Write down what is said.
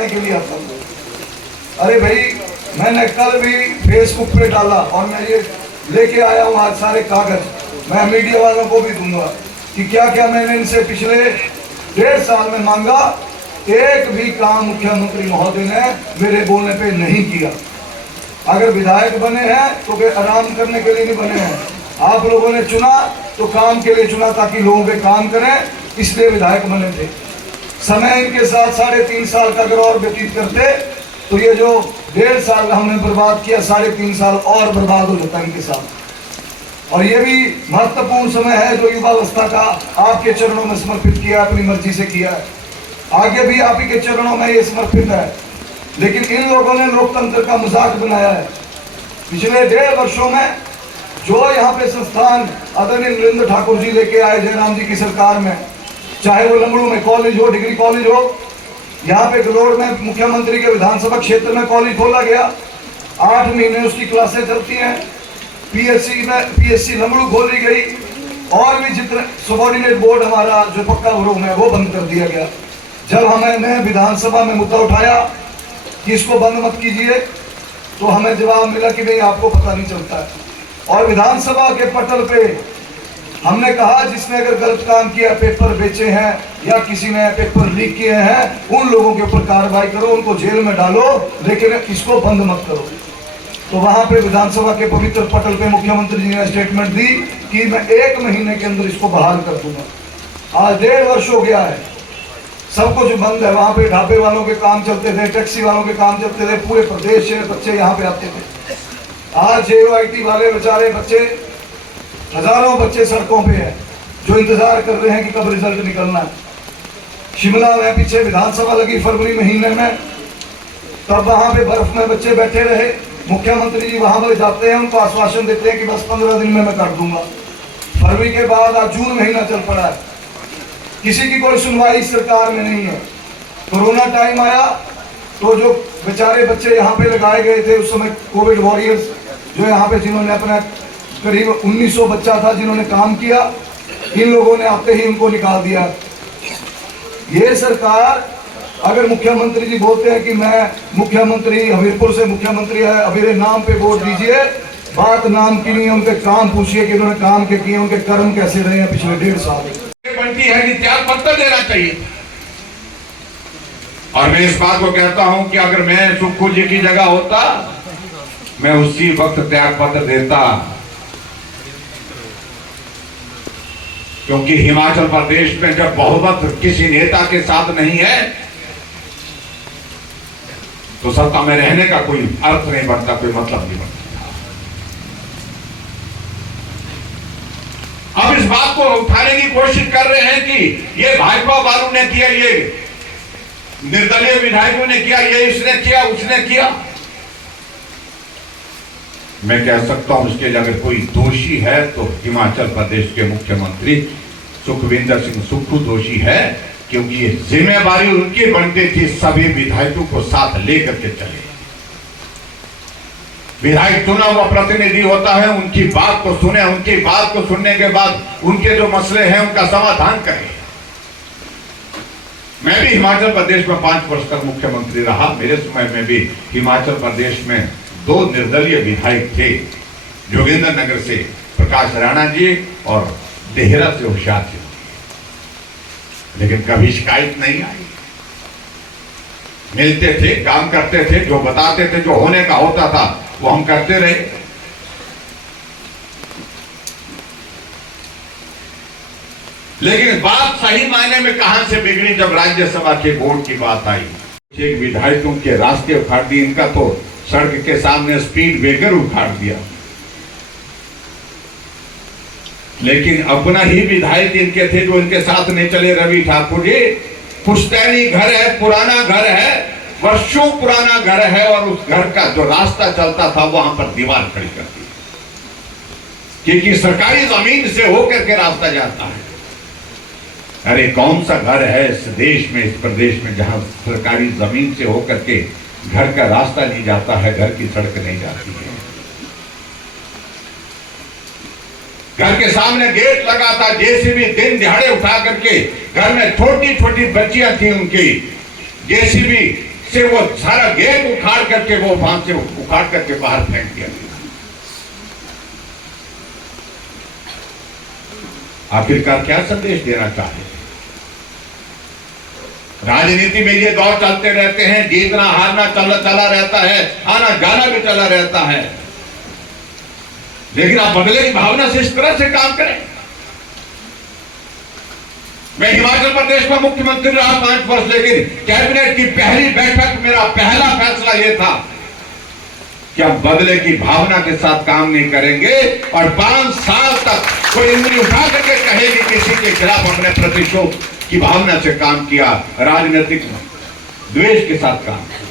बनाने के लिए आता हूँ। अरे भाई, मैंने कल भी फेसबुक पे डाला और मैं ये लेके आया हूँ आज सारे कागज, मैं मीडिया वालों को भी दूंगा कि क्या क्या मैंने इनसे पिछले 1.5 साल में मांगा। एक भी काम मुख्यमंत्री महोदय ने मेरे बोलने पे नहीं किया। अगर विधायक बने हैं तो वे आराम करने के लिए नहीं बने हैं। आप लोगों ने चुना तो काम के लिए चुना, ताकि लोगों के काम करें, इसलिए विधायक बने थे। समय इनके साथ 3.5 साल का अगर और व्यतीत करते तो ये जो 1.5 साल हमने बर्बाद किया, 3.5 साल और बर्बाद हो जाता इनके साथ। और ये भी महत्वपूर्ण समय है जो युवावस्था का आपके चरणों में समर्पित किया, अपनी मर्जी से किया है। आगे भी आप ही के चरणों में ये समर्पित है। लेकिन इन लोगों ने लोकतंत्र का मजाक बनाया है। पिछले 1.5 वर्षों में जो यहाँ पे संस्थान आदरणीय नरेंद्र ठाकुर जी लेके आए जयराम जी की सरकार में, चाहे वो लंगड़ू में कॉलेज हो, डिग्री कॉलेज हो, यहाँ पे गलोड़ में मुख्यमंत्री के विधानसभा क्षेत्र में कॉलेज खोला गया, 8 महीने उसकी क्लासें चलती हैं। पीएससी लंगड़ू खोली गई, और भी जितने सबॉर्डिनेट बोर्ड हमारा जो पक्का रूम है वो बंद कर दिया गया। जब हमने विधानसभा में मुद्दा उठाया कि इसको बंद मत कीजिए, तो हमें जवाब मिला कि नहीं, आपको पता नहीं चलता है। और विधानसभा के पटल पे हमने कहा जिसने अगर गलत काम किया, पेपर बेचे हैं या किसी ने पेपर लीक किए हैं, उन लोगों के ऊपर कार्रवाई करो, उनको जेल में डालो, लेकिन इसको बंद मत करो। तो वहां पे विधानसभा के पवित्र पटल पे मुख्यमंत्री जी ने स्टेटमेंट दी कि मैं 1 महीने के अंदर इसको बहाल कर दूंगा। आज 1.5 वर्ष हो गया है, सब कुछ बंद है। वहां पे ढाबे वालों के काम चलते थे, टैक्सी वालों के काम चलते थे, पूरे प्रदेश से बच्चे यहाँ पे आते थे। आज JOIT वाले बेचारे बच्चे, हजारों बच्चे सड़कों पे हैं जो इंतजार कर रहे हैं कि कब रिजल्ट निकलना है। शिमला में पीछे विधानसभा लगी फरवरी महीने में, तब वहां पे बर्फ में बच्चे बैठे रहे। मुख्यमंत्री जी वहां पर जाते हैं, उनको आश्वासन देते हैं कि बस 15 दिन में मैं कर दूंगा। फरवरी के बाद आज जून महीना चल पड़ा है, किसी की कोई सुनवाई सरकार में नहीं है। कोरोना टाइम आया तो जो बेचारे बच्चे यहाँ पे लगाए गए थे उस समय, कोविड वॉरियर्स जो यहाँ पे, जिन्होंने अपना करीब 1900 बच्चा था जिन्होंने काम किया, इन लोगों ने आते ही उनको निकाल दिया। ये सरकार, अगर मुख्यमंत्री जी बोलते हैं कि मैं मुख्यमंत्री हमीरपुर से मुख्यमंत्री है, अब मेरे नाम पे वोट दीजिए, बात नाम की नहीं है, उनके काम पूछिए कि उन्होंने काम के किए, उनके कर्म कैसे रहे हैं पिछले 1.5 साल। बनती है कि त्याग पत्र देना चाहिए। और मैं इस बात को कहता हूं कि अगर मैं सुक्खू जी की जगह होता, मैं उसी वक्त त्याग पत्र देता, क्योंकि हिमाचल प्रदेश में जब बहुमत किसी नेता के साथ नहीं है तो सत्ता में रहने का कोई अर्थ नहीं बनता, कोई मतलब नहीं बनता। अब इस बात को उठाने की कोशिश कर रहे हैं कि ये भाजपा वालों ने किया, ये निर्दलीय विधायकों ने किया, ये इसने किया, उसने किया। मैं कह सकता हूं इसके लिए अगर कोई दोषी है तो हिमाचल प्रदेश के मुख्यमंत्री सुखविंदर सिंह सुक्खू दोषी है, क्योंकि ये जिम्मेदारी उनकी बनती थी सभी विधायकों को साथ लेकर के चले। विधायक चुना हुआ प्रतिनिधि होता है, उनकी बात को सुने, उनकी बात को सुनने के बाद उनके जो मसले हैं उनका समाधान करें। मैं भी हिमाचल प्रदेश में 5 वर्ष तक मुख्यमंत्री रहा। मेरे समय में भी हिमाचल प्रदेश में 2 निर्दलीय विधायक थे, जोगिंदर नगर से प्रकाश राणा जी और देहरा से होशियार जी, लेकिन कभी शिकायत नहीं आई। मिलते थे, काम करते थे, जो बताते थे, जो होने का होता था वो हम करते रहे। लेकिन बात सही मायने में कहां से बिगड़ी, जब राज्यसभा के वोट की बात आई। एक विधायकों के रास्ते उखाड़ दिए, इनका तो सड़क के सामने स्पीड ब्रेकर उखाड़ दिया, लेकिन अपना ही विधायक इनके थे जो इनके साथ नहीं चले। रवि ठाकुर जी, पुश्तैनी घर है, पुराना घर है, वर्षों पुराना घर है, और उस घर का जो रास्ता चलता था वहां पर दीवार खड़ी कर दी, क्योंकि सरकारी जमीन से होकर के रास्ता जाता है। अरे कौन सा घर है इस देश में, इस प्रदेश में, जहां सरकारी जमीन से होकर के घर का रास्ता नहीं जाता है, घर की सड़क नहीं जाती है। घर के सामने गेट लगा था, जेसीबी दिन दिहाड़े उठा करके, घर में छोटी छोटी बच्चियां थी उनकी, जेसीबी से वो सारा गेट उखाड़ करके वो वहां से उखाड़ करके बाहर फेंक दिया गया। आखिरकार क्या संदेश देना चाहे? राजनीति में ये दौर चलते रहते हैं, जीतना हारना चला रहता है, आना जाना भी चला रहता है, लेकिन आप बदले की भावना से इस तरह से काम करें। मैं हिमाचल प्रदेश में मुख्यमंत्री रहा 5 वर्ष, लेकिन कैबिनेट की पहली बैठक मेरा पहला फैसला यह था कि हम बदले की भावना के साथ काम नहीं करेंगे और 5 साल तक कोई उंगली उठा करके कहेगी किसी के खिलाफ अपने प्रतिशोध की भावना से काम किया, राजनीतिक द्वेष के साथ काम किया।